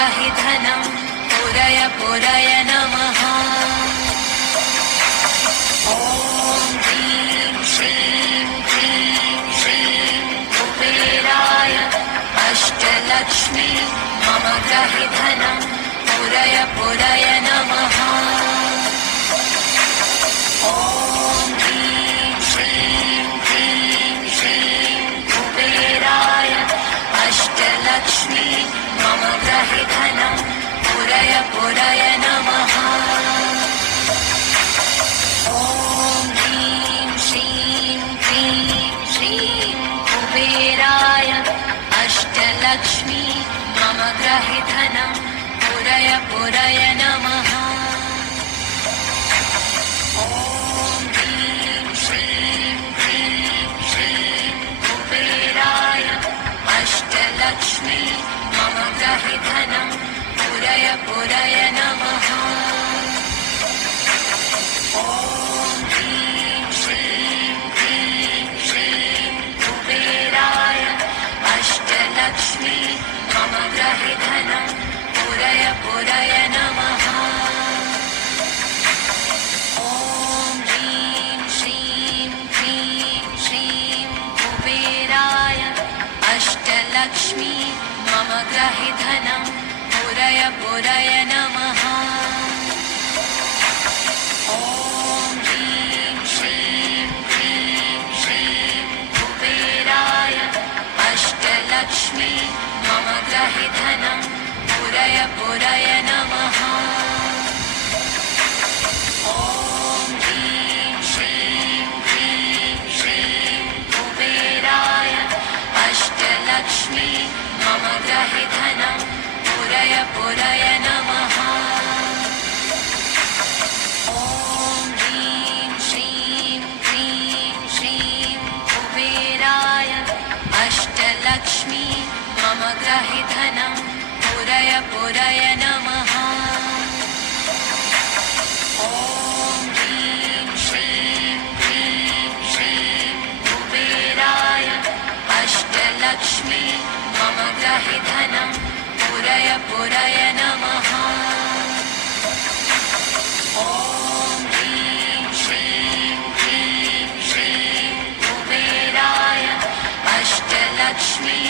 ग्रहि धनं पुरय पुरय नमः। ॐ ह्रीं श्रीं क्लीं श्रीं कुबेराय अष्टलक्ष्मी मम ग्रहि धनं पुरय पुरय नमः। ॐ ह्रीं श्रीं क्लीं श्रीं कुबेराय अष्टलक्ष्मी मम ग्रहि धनं पुरय पुरय नमः। ॐ ह्रीं श्रीं क्लीं श्रीं कुबेराय अष्टलक्ष्मी मम ग्रहि धनं पुरय पुरय नमः। ॐ ह्रीं श्रीं क्लीं श्रीं कुबेराय अष्टलक्ष्मी मम ग्रहि धनं पुरय पुरय नमः। ॐ ह्रीं श्रीं क्लीं श्रीं कुबेराय अष्टलक्ष्मी मम ग्रहि धनं पुरय पुरय नमः। ॐ ह्रीं श्रीं क्लीं श्रीं कुबेराय अष्टलक्ष्मी मम ग्रहि धनं पुरय पुरय नमः। ॐ ह्रीं श्रीं क्लीं श्रीं कुबेराय अष्टलक्ष्मी मम ग्रहि धनं पुरय पुरय नमः। ॐ ह्रीं श्रीं क्लीं श्रीं कुबेराय अष्टलक्ष्मी मम ग्रहि धनं पुरय पुरय नमः। ॐ ह्रीं श्रीं क्लीं श्रीं कुबेराय अष्टलक्ष्मी मम ग्रहि धनं पुरय पुरय नमः। ॐ ह्रीं श्रीं क्लीं श्रीं कुबेराय अष्टलक्ष्मी मम ग्रहि धनं पुरय पुरय नमः। ॐ ह्रीं श्रीं क्लीं श्रीं कुबेराय अष्टलक्ष्मी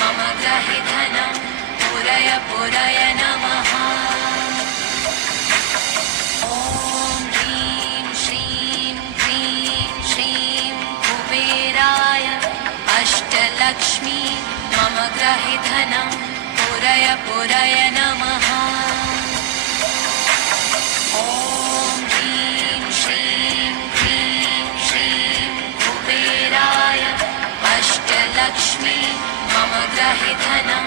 मम ग्रहि धनं पुरय पुरय नमः। ॐ ह्रीं श्रीं क्लीं श्रीं कुबेराय अष्टलक्ष्मी मम ग्रहि धनं पुरय पुरय नमः। ॐ ह्रीं श्रीं क्लीं श्रीं कुबेराय अष्टलक्ष्मी मम ग्रहि धनं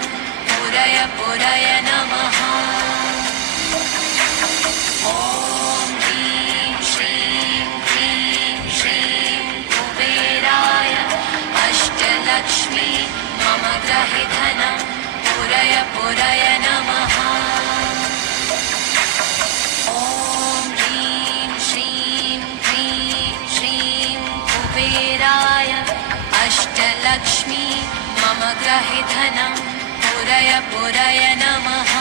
पुरय पुरय नमः। ॐ ह्रीं श्रीं क्लीं श्रीं कुबेराय अष्टलक्ष्मी मम ग्रहि धनं पुरय पुरय नमः। ॐ ह्रीं श्रीं क्लीं श्रीं कुबेराय अष्टलक्ष्मी मम ग्रहि धनं पुरय पुरय नमः।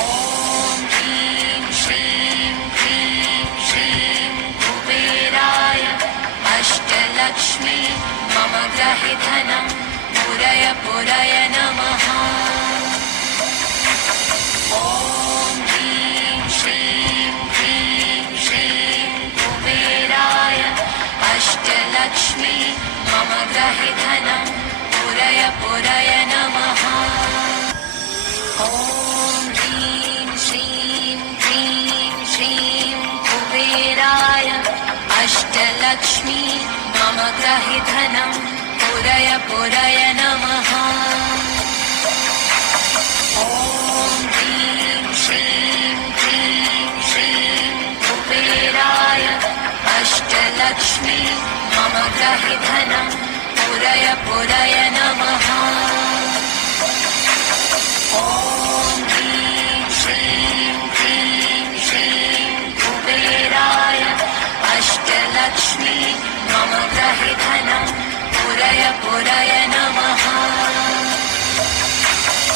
ॐ ह्रीं श्रीं क्लीं श्रीं कुबेराय अष्टलक्ष्मी मम ग्रहि धनं पुरय पुरय नमः। ॐ ह्रीं श्रीं क्लीं श्रीं कुबेराय अष्टलक्ष्मी मम ग्रहि धनं पुरय पुरय नमः। ॐ ह्रीं श्रीं क्लीं श्रीं कुबेराय अष्टलक्ष्मी मम ग्रहि धनं पुरय पुरय नमः। ॐ ह्रीं श्रीं क्लीं श्रीं कुबेराय अष्टलक्ष्मी मम ग्रहि धनं पुरय पुरय नमः। ॐ ह्रीं श्रीं क्लीं श्रीं कुबेराय अष्टलक्ष्मी मम ग्रहि धनं पुरय पुरय नमः। ॐ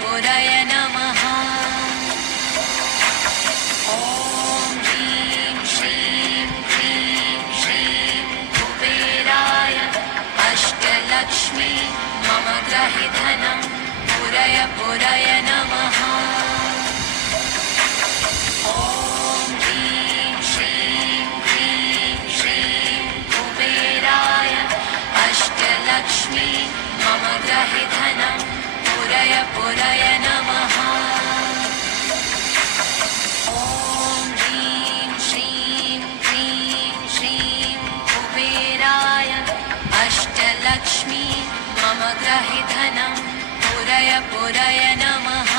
पुरय नमः। ॐ ह्रीं श्रीं क्लीं श्रीं कुबेराय अष्टलक्ष्मी मम ग्रहि धनं पुरय पुरय नमः। ॐ ह्रीं श्रीं क्लीं श्रीं कुबेराय अष्टलक्ष्मी मम ग्रहि धनं पुरय पुरय नमः। ॐ ह्रीं श्रीं क्लीं श्रीं कुबेराय अष्टलक्ष्मी मम ग्रहि धनं पुरय पुरय नमः।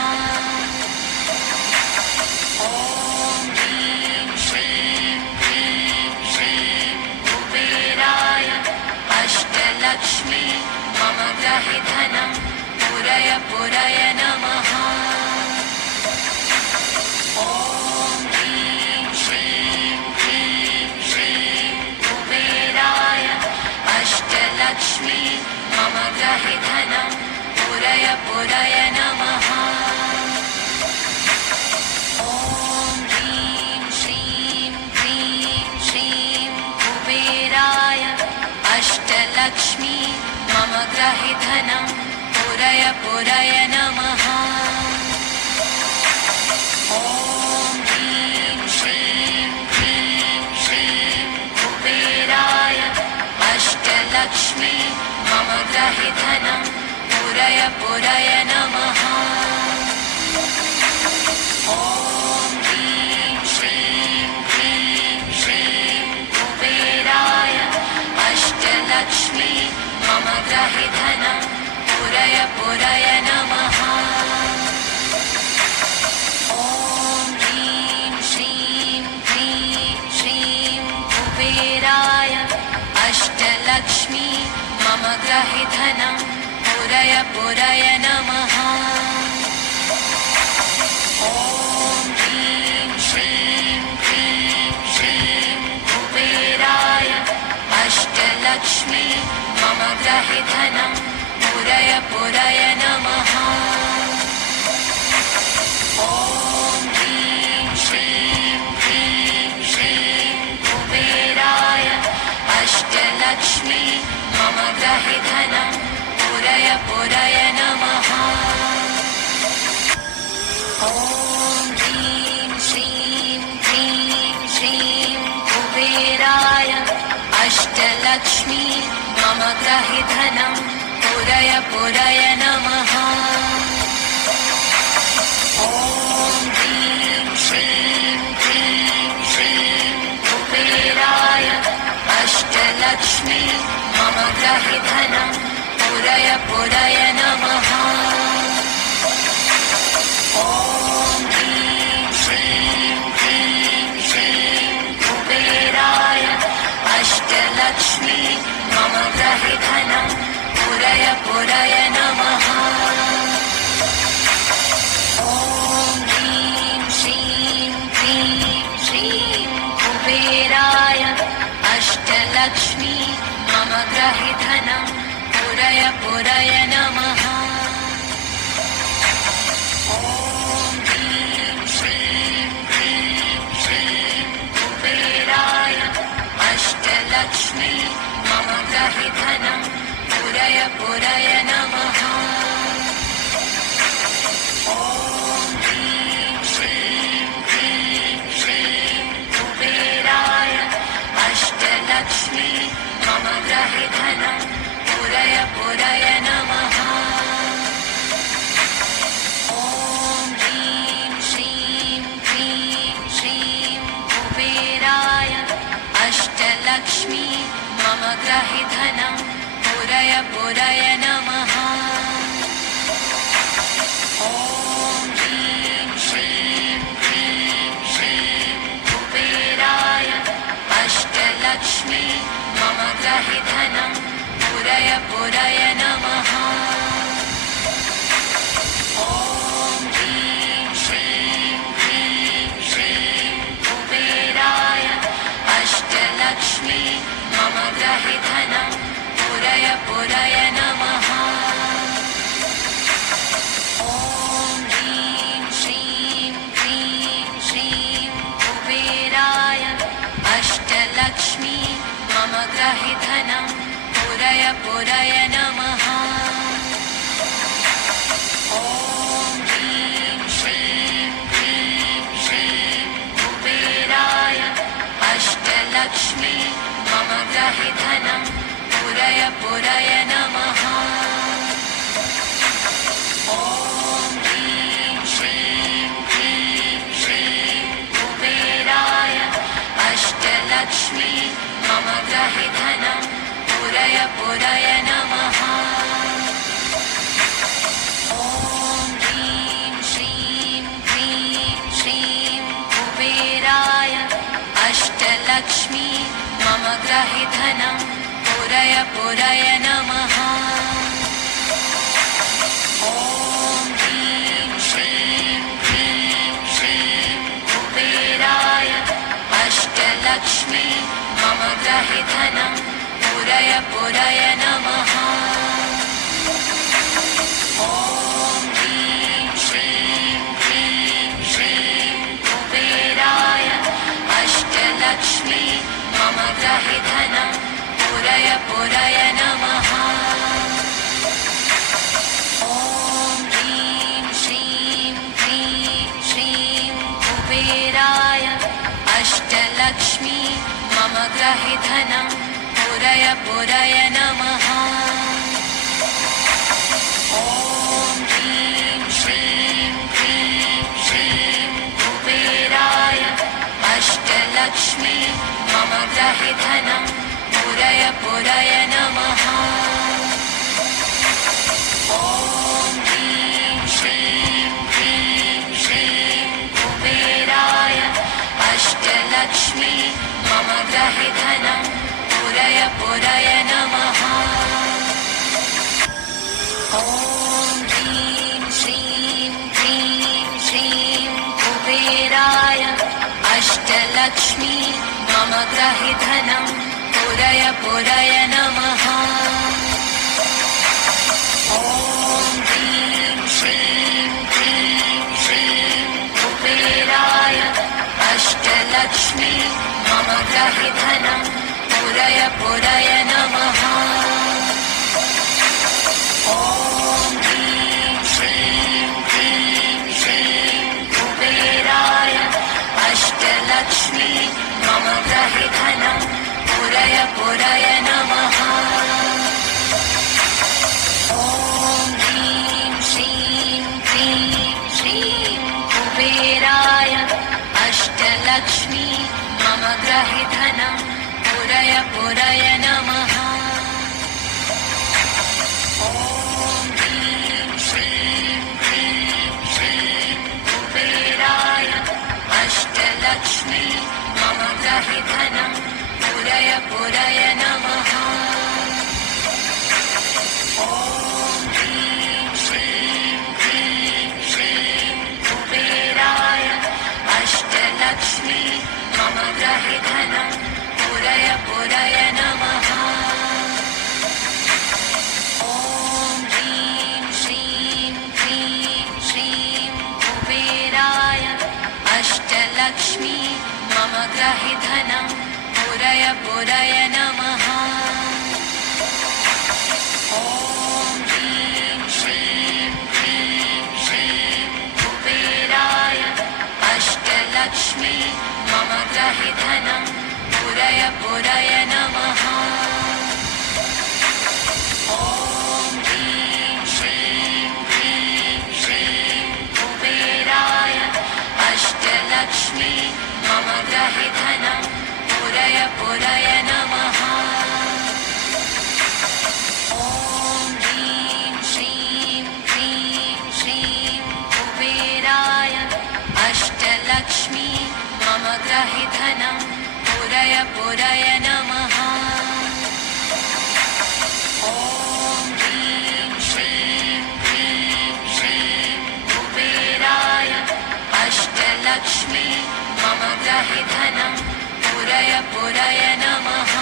ॐ ह्रीं श्रीं क्लीं श्रीं कुबेराय अष्टलक्ष्मी मम ग्रहि धनं पुरय पुरय नमः। ॐ ह्रीं श्रीं क्लीं श्रीं कुबेराय अष्टलक्ष्मी मम ग्रहि धनं पुरय पुरय नमः। ॐ ह्रीं श्रीं क्लीं श्रीं कुबेराय अष्टलक्ष्मी मम ग्रहि धनं पुरय पुरय नमः। ॐ ह्रीं श्रीं क्लीं श्रीं कुबेराय अष्टलक्ष्मी मम ग्रहि धनं पुरय पुरय नमः। ॐ ह्रीं श्रीं क्लीं श्रीं कुबेराय अष्टलक्ष्मी मम ग्रहि धनं पुरय पुरय नमः। ॐ ह्रीं श्रीं क्लीं श्रीं कुबेराय अष्टलक्ष्मी मम ग्रहि धनं पुरय पुरय नमः। ॐ ह्रीं श्रीं क्लीं श्रीं कुबेराय अष्टलक्ष्मी मम ग्रहि धनं पुरय पुरय नमः। ॐ ह्रीं श्रीं क्लीं श्रीं कुबेराय अष्टलक्ष्मी मम ग्रहि धनं पुरय पुरय नमः। ॐ ह्रीं श्रीं क्लीं श्रीं कुबेराय अष्टलक्ष्मी मम ग्रहि धनं पुरय पुरय नमः। ॐ ह्रीं श्रीं क्लीं श्रीं कुबेराय अष्टलक्ष्मी मम ग्रहि धनं पुरय पुरय नमः। ॐ ह्रीं श्रीं क्लीं श्रीं कुबेराय अष्टलक्ष्मी मम ग्रहि धनं पुरय पुरय नमः। ॐ ह्रीं श्रीं क्लीं श्रीं कुबेराय अष्टलक्ष्मी मम ग्रहि धनं पुरय पुरय नमः। ॐ ह्रीं श्रीं क्लीं श्रीं कुबेराय अष्टलक्ष्मी मम ग्रहि धनं पुरय पुरय नमः। ॐ ह्रीं श्रीं क्लीं श्रीं कुबेराय अष्टलक्ष्मी मम ग्रहि धनं पुरय पुरय नमः। ॐ ह्रीं श्रीं क्लीं श्रीं कुबेराय अष्टलक्ष्मी मम ग्रहि धनं पुरय पुरय नमः। ॐ ह्रीं श्रीं क्लीं श्रीं कुबेराय अष्टलक्ष्मी मम ग्रहि धनं पुरय पुरय नमः। ॐ ह्रीं श्रीं क्लीं श्रीं कुबेराय अष्टलक्ष्मी मम ग्रहि धनं पुरय पुरय नमः। ॐ पुरय पुरय नमः। ॐ ह्रीं श्रीं क्लीं श्रीं कुबेराय अष्टलक्ष्मी मम ग्रहे धनं पुरय पुरय नमः। ॐ ह्रीं श्रीं क्लीं श्रीं कुबेराय अष्टलक्ष्मी मम ग्रहे धनं पुरय पुरय नमः। ॐ ह्रीं श्रीं क्लीं श्रीं कुबेराय अष्टलक्ष्मी मम ग्रहे धनं पुरय पुरय नमः। ॐ ह्रीं श्रीं क्लीं श्रीं कुबेराय अष्टलक्ष्मी मम ग्रहे धनं पुरय पुरय नमः। ॐ ह्रीं श्रीं क्लीं श्रीं कुबेराय अष्टलक्ष्मी मम ग्रहे धनं पुरय पुरय नमः। ॐ ह्रीं श्रीं क्लीं श्रीं कुबेराय अष्टलक्ष्मी मम ग्रहे धनं पुरय पुरय नमः। ॐ ह्रीं श्रीं क्लीं श्रीं कुबेराय अष्टलक्ष्मी मम ग्रहे धनं पुरय पुरय नमः। ॐ ह्रीं श्रीं क्लीं श्रीं कुबेराय अष्टलक्ष्मी मम ग्रहे धनं पुरय पुरय नमः। ॐ ह्रीं श्रीं क्लीं श्रीं कुबेराय अष्टलक्ष्मी मम ग्रहे धनं पुरय पुरय नमः। ॐ ह्रीं श्रीं क्लीं श्रीं कुबेराय अष्टलक्ष्मी मम ग्रहे धनं पुरय पुरय नमः। ॐ ह्रीं श्रीं क्लीं श्रीं कुबेराय अष्टलक्ष्मी मम ग्रहे धनं पुरय पुरय नमः। ॐ ह्रीं श्रीं क्लीं श्रीं कुबेराय अष्टलक्ष्मी मम ग्रहे धनं पुरय पुरय नमः। ॐ ह्रीं श्रीं क्लीं श्रीं कुबेराय अष्टलक्ष्मी मम ग्रहे धनं पुरय पुरय नमः। ॐ ह्रीं श्रीं क्लीं श्रीं कुबेराय अष्टलक्ष्मी मम ग्रहे धनं पुरय पुरय नमः। ॐ ह्रीं श्रीं क्लीं श्रीं कुबेराय अष्टलक्ष्मी मम ग्रहे धनं पुरय पुरय नमः। ॐ ह्रीं श्रीं क्लीं श्रीं कुबेराय अष्टलक्ष्मी मम ग्रहे धनं पुरय पुरय नमः। ॐ ह्रीं श्रीं क्लीं श्रीं कुबेराय अष्टलक्ष्मी मम ग्रहे धनं पुरय पुरय नमः। ॐ ह्रीं श्रीं क्लीं श्रीं कुबेराय अष्टलक्ष्मी मम ग्रहे धनं पुरय पुरय नमः। ॐ ह्रीं श्रीं क्लीं श्रीं कुबेराय अष्टलक्ष्मी मम ग्रहे धनं पुरय पुरय नमः।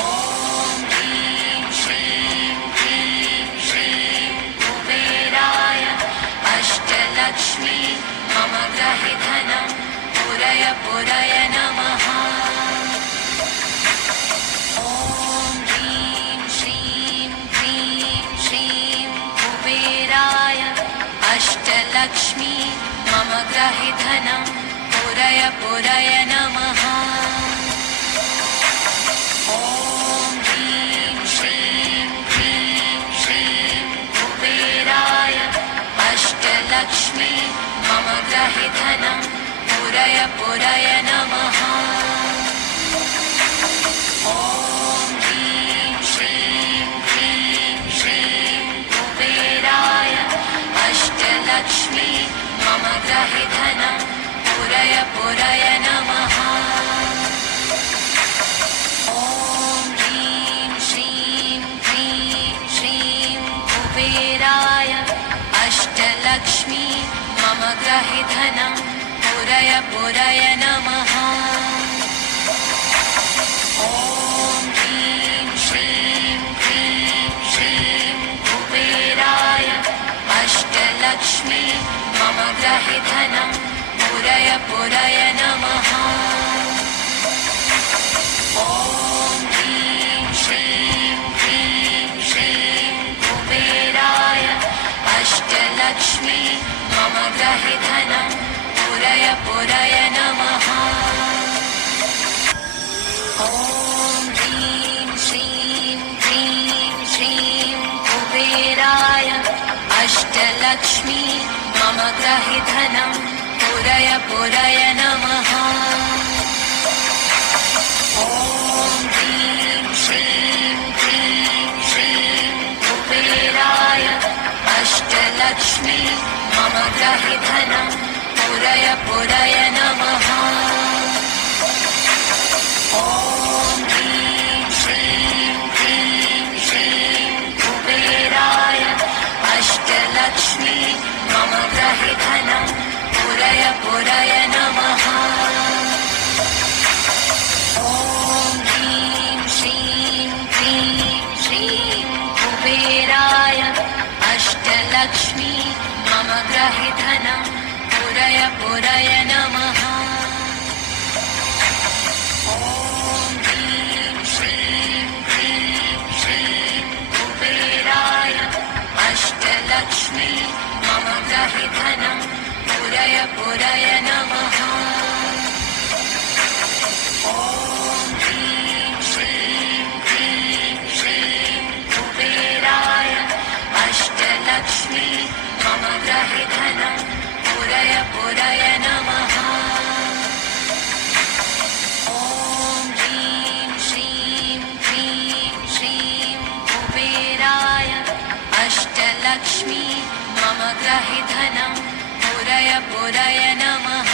ॐ ह्रीं श्रीं क्लीं श्रीं कुबेराय अष्टलक्ष्मी मम ग्रहे धनं पुरय पुरय नमः। ॐ पुरय नमः। ॐ ह्रीं श्रीं क्लीं श्रीं कुबेराय अष्टलक्ष्मी मम ग्रहे धनं पुरय पुरय नमः। ॐ ह्रीं श्रीं क्लीं श्रीं कुबेराय अष्टलक्ष्मी मम ग्रहे धनं पुरय पुरय नमः। ॐ ह्रीं श्रीं क्लीं श्रीं कुबेराय अष्टलक्ष्मी मम ग्रहे धनं पुरय पुरय नमः। ॐ ह्रीं श्रीं क्लीं श्रीं कुबेराय अष्टलक्ष्मी मम ग्रहे धनं पुरय पुरय नमः। ॐ ह्रीं श्रीं क्लीं श्रीं कुबेराय अष्टलक्ष्मी मम ग्रहे धनं पुरय पुरय नमः। ॐ ह्रीं श्रीं क्लीं श्रीं कुबेराय अष्टलक्ष्मी मम ग्रहे धनं पुरय पुरय नमः। ॐ ह्रीं श्रीं क्लीं श्रीं कुबेराय अष्टलक्ष्मी मम ग्रहे धनं पुरय पुरय नमः। ॐ ह्रीं श्रीं क्लीं श्रीं कुबेराय अष्टलक्ष्मी मम ग्रहे धनं पुरय पुरय नमः। ॐ ह्रीं श्रीं क्लीं श्रीं कुबेराय अष्टलक्ष्मी मम ग्रहे धनं पुरय पुरय नमः। ॐ ह्रीं श्रीं क्लीं श्रीं कुबेराय अष्टलक्ष्मी मम ग्रहे धनं पुरय पुरय नमः। ॐ ह्रीं श्रीं क्लीं श्रीं कुबेराय अष्टलक्ष्मी मम ग्रहे धनं पुरय पुरय नमः। ॐ ह्रीं श्रीं क्लीं श्रीं कुबेराय अष्टलक्ष्मी मम ग्रहे धनं पुरय पुरय नमः।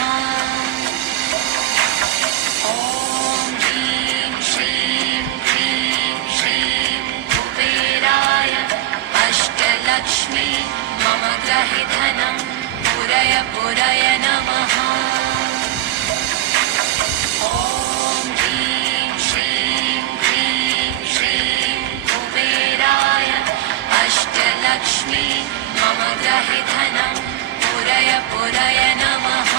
ॐ ह्रीं श्रीं क्लीं श्रीं कुबेराय अष्टलक्ष्मी मम ग्रहे धनं पुरय पुरय नमः। ॐ ह्रीं श्रीं क्लीं श्रीं कुबेराय अष्टलक्ष्मी मम ग्रहे धनं पुरय पुरय नमः।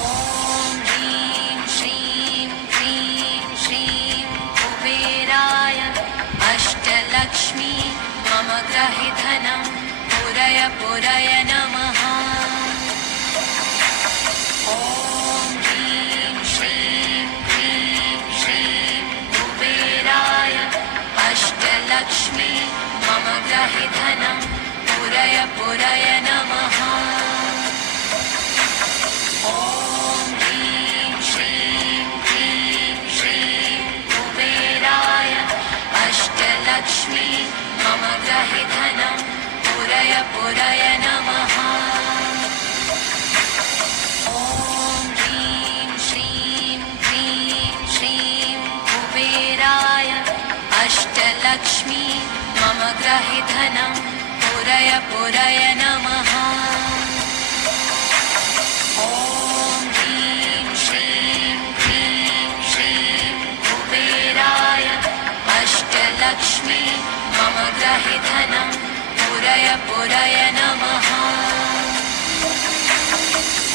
ॐ ह्रीं श्रीं क्लीं श्रीं कुबेराय अष्टलक्ष्मी मम ग्रहे धनं पुरय पुरय नमः। ॐ ह्रीं श्रीं क्लीं श्रीं कुबेराय अष्टलक्ष्मी मम ग्रहे धनं पुरय पुरय नमः। ॐ ह्रीं श्रीं क्लीं श्रीं कुबेराय अष्टलक्ष्मी मम ग्रहे धनं पुरय पुरय नमः। ॐ ह्रीं श्रीं क्लीं श्रीं कुबेराय अष्टलक्ष्मी मम ग्रहे धनं पुरय पुरय नमः। ॐ ह्रीं श्रीं क्लीं श्रीं कुबेराय अष्टलक्ष्मी मम ग्रहे धनं पुरय पुरय नमः।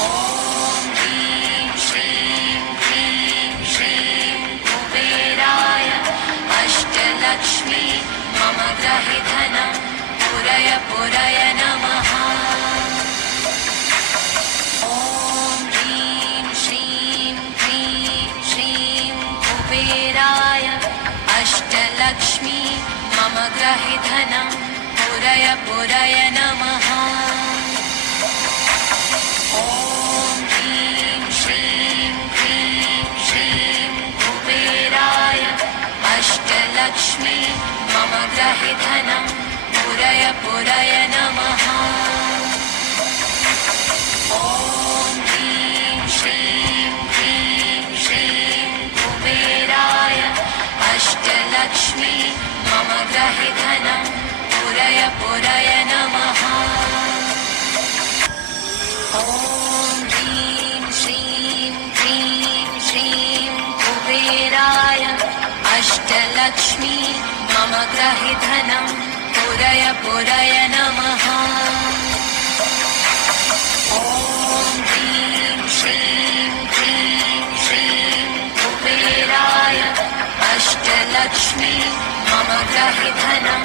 ॐ ह्रीं श्रीं क्लीं श्रीं कुबेराय अष्टलक्ष्मी मम ग्रहे धनं पुरय पुरय नमः। ॐ पुरय नमः। ॐ ह्रीं श्रीं क्रीं श्रीं कुबेराय अष्टलक्ष्मी मम ग्रहे धनं पुरय पुरय नमः। ॐ ह्रीं श्रीं क्रीं श्रीं कुबेराय अष्टलक्ष्मी मम ग्रहे धनं पुरय पुरय नमः। ॐ ह्रीं श्रीं क्रीं श्रीं कुबेराय अष्टलक्ष्मी मम ग्रहे धनं पुरय पुरय नमः। ॐ ह्रीं श्रीं क्रीं श्रीं कुबेराय अष्टलक्ष्मी मम ग्रहे धनं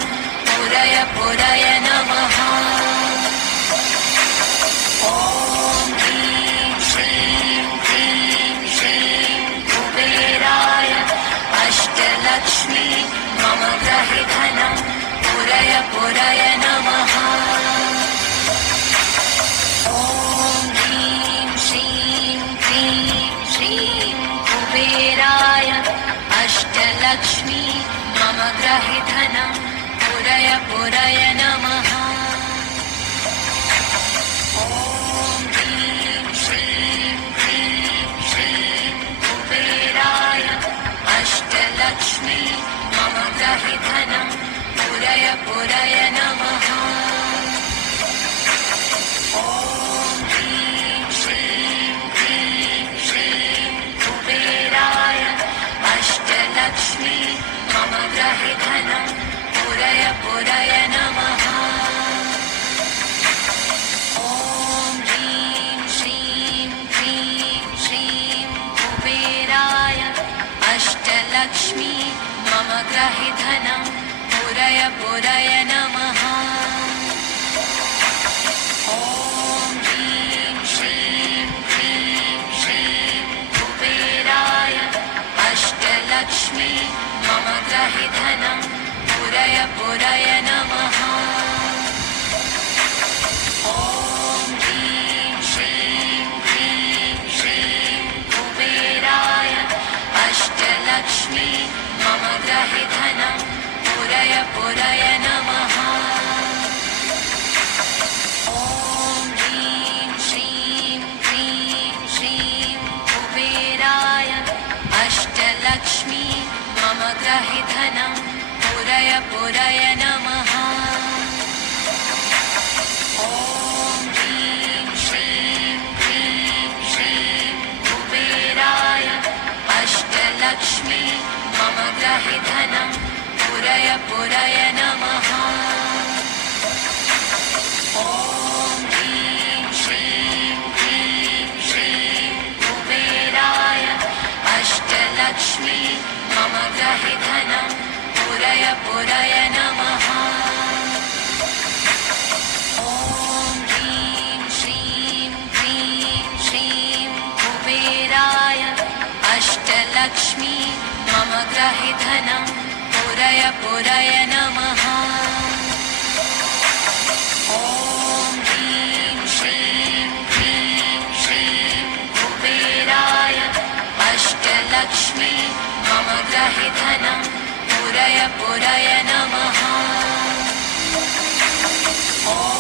पुरय पुरय नमः। ॐ ह्रीं श्रीं क्रीं श्रीं कुबेराय अष्टलक्ष्मी मम ग्रहे धनं पुरय पुरय नमः। ॐ ह्रीं श्रीं क्रीं श्रीं कुबेराय अष्टलक्ष्मी मम ग्रहे धनं पुरय पुरय नमः। ॐ ह्रीं श्रीं क्रीं श्रीं कुबेराय अष्टलक्ष्मी मम ग्रहे धनं पुरय पुरय नमः। ॐ ह्रीं श्रीं क्रीं श्रीं कुबेराय अष्टलक्ष्मी मम ग्रहे धनं पुरय पुरय नमः। ॐ ह्रीं श्रीं क्रीं श्रीं कुबेराय अष्टलक्ष्मी मम ग्रहे धनं पुरय पुरय नमः। ॐ ह्रीं श्रीं क्रीं श्रीं कुबेराय अष्टलक्ष्मी मम ग्रहे धनं पुरय पुरय नमः। ॐ ह्रीं श्रीं क्रीं श्रीं कुबेराय अष्टलक्ष्मी मम ग्रहे धनं पुरय पुरय नमः। ॐ ह्रीं श्रीं क्रीं श्रीं कुबेराय अष्टलक्ष्मी मम ग्रहे धनं पुरय पुरय नमः। ॐ ह्रीं श्रीं क्रीं श्रीं कुबेराय अष्टलक्ष्मी मम ग्रहे धनं पुरय पुरय नमः। ॐ ह्रीं श्रीं क्रीं श्रीं कुबेराय अष्टलक्ष्मी मम ग्रहे धनं पुरय पुरय नमः। ॐ ह्रीं श्रीं क्रीं श्रीं कुबेराय अष्टलक्ष्मी मम ग्रहे धनं पुरय पुरय नमः। ॐ ह्रीं श्रीं क्रीं श्रीं कुबेराय अष्टलक्ष्मी मम ग्रहे धनं पुरय पुरय नमः। ॐ